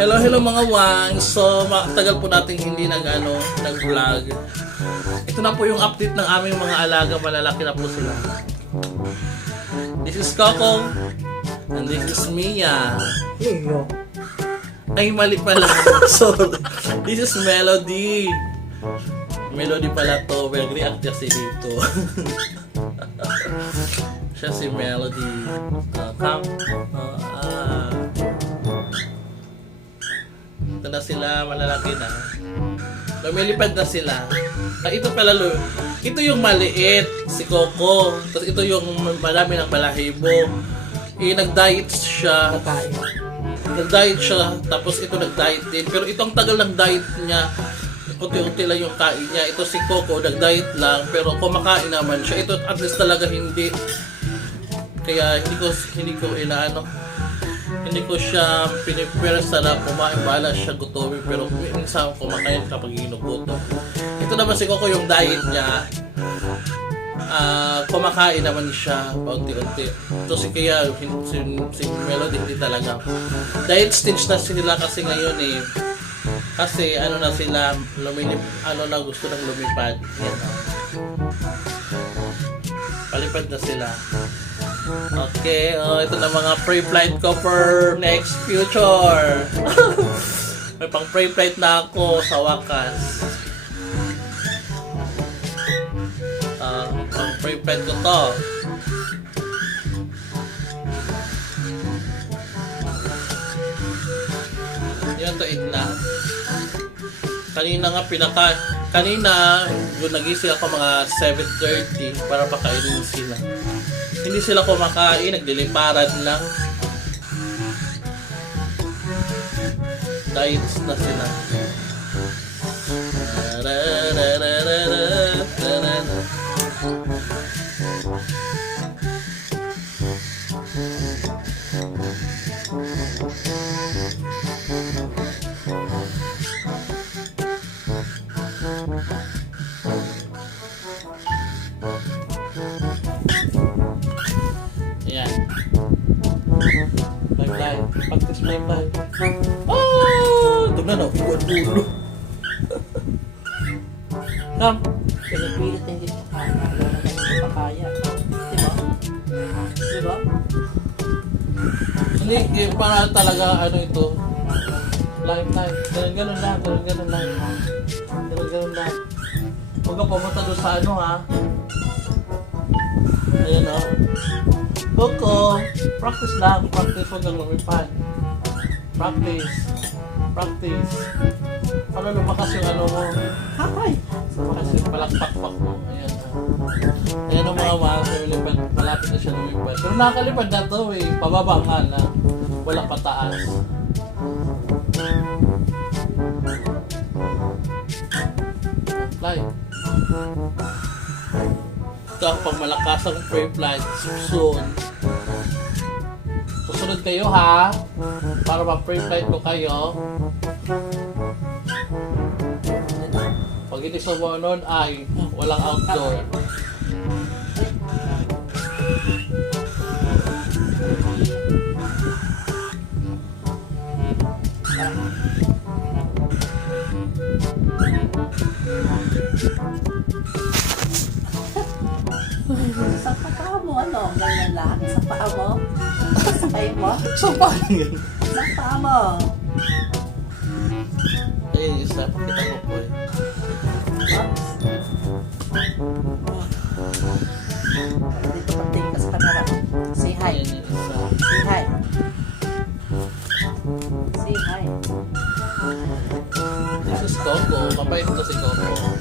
Hello, hello mga wang. So, tagal po nating hindi nag-vlog. Ito na po yung update ng aming mga alaga. Malalaki na po sila. This is Coco. And this is Mia. Ay, mali pala. Sorry. This is Melody. Melody pala to. Well, react kasi dito. Siya si Melody. Ito na sila, malalaki na. Lumilipad na sila. Ito pala, ito yung maliit, si Coco. Tapos ito yung marami ng balahibo. Nag-diet siya. Nag-diet siya, tapos ito nag-diet din. Pero itong tagal ng diet niya, unti-unti lang yung kain niya. Ito si Coco, nag-diet lang, pero kumakain naman siya. Ito at least talaga hindi. Kaya hindi ko siya pinipwersa na kumain, bala siya gutomin, pero minsan kumakain kapag ginugutom. Ito naman si Coco, yung diet niya, kumakain naman siya paunti-unti. Ito si Melody hindi talaga. Diet stage na sila kasi ngayon kasi na sila, gusto nang lumipad. Yan, palipad na sila. Okay, ito na mga pre-flight ko for next future. May pang pre-flight na ako sa wakas. Pang pre-flight ko to. Yan to, itlog. Kanina, yung nagising ako mga 7:30 para pakainin sila. Hindi sila kumakain, nagliliparan lang. Diets na sila. Ayan. Bye-bye. Practice bye-bye. Oh! Ito na, ulo. Come. Pinipilit hindi ko kaya. Hindi ko kaya. Diba? Hindi, para talaga ito. Live. Ganun lang. Huwag ka pumunta doon sa ha. Ayan Coco, practice lang. Practice, huwag kang lumipad. Practice. Para lumakas yung mo. Hakay! Lumakas yung palakpak mo. Ayan ang mga lumipad. Malapit na siya lumipad. Pero nakakalipad na to Pababa nga lang. Walang pataas. Fly. Ito ang pagmalakas ang pre-flight soon. Susunod kayo para ma-pre-flight ko kayo. Pag hindi sumunod ay walang outdoor. Sa paa mo, ganyan lang? Sa paa mo? Sa kayo mo? So, paano yun? Sa paa mo? Ay, isa. Pakita ko po Dito pating ka sa kamera. Say hi. Ayan yung isa. Say hi. Say hi. This is Coco. Mabait to si Coco.